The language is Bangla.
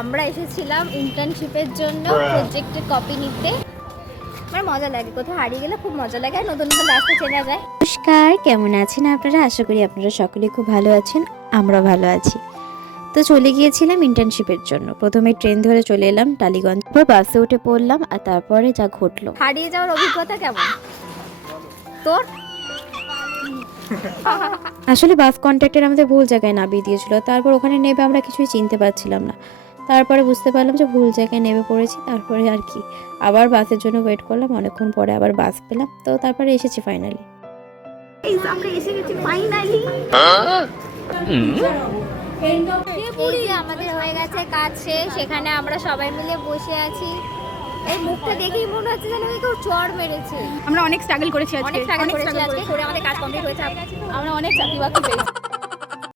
আমরা এসেছিলাম ইন্টার্নশিপের জন্য প্রজেক্টের কপি নিতে। আমার মজা লাগে, কোথাও হারিয়ে গেলে খুব মজা লাগে, আর নতুন নতুন রাস্তা চেনা যায়। নমস্কার, কেমন আছেন আপনারা? আশা করি আপনারা সকলে খুব ভালো আছেন, আমরা ভালো আছি। তো চলে গিয়েছিলাম ইন্টার্নশিপের জন্য। প্রথমে ট্রেন ধরে চলে এলাম টালিগঞ্জ, তারপর বাসে উঠে পড়লাম, আর তারপরে যা ঘটলো। হারিয়ে যাওয়ার অভিজ্ঞতা কেমন তোর? আসলে বাস কন্ট্রাক্টর আমাদের ভুল জায়গায় নামিয়ে দিয়েছিল, তারপর ওখানে নেবে আমরা কিছুই চিনতে পারছিলাম না। তারপরে বুঝতে পারলাম যে ভুল জায়গায় নেমে পড়েছি। তারপরে আর কি, আবার বাসের জন্য ওয়েট করলাম, অনেকক্ষণ পরে আবার বাস পেলাম। তো তারপরে এসেছি ফাইনালি। আমরা এসে গেছি ফাইনালি। এই যে আমাদের হয়ে গেছে কাজ শেষ, সেখানে আমরা সবাই মিলে বসে আছি। এই মুখটা দেখেই মনে হচ্ছে যেন কেউ চড় মেরেছে। আমরা অনেক স্ট্রাগল করেছি আজকে, অনেক স্ট্রাগল করেছি আজকে, করে আমাদের কাজ কমপ্লিট হয়েছে। আমরা অনেক চাকরি বাকরি পেয়েছি।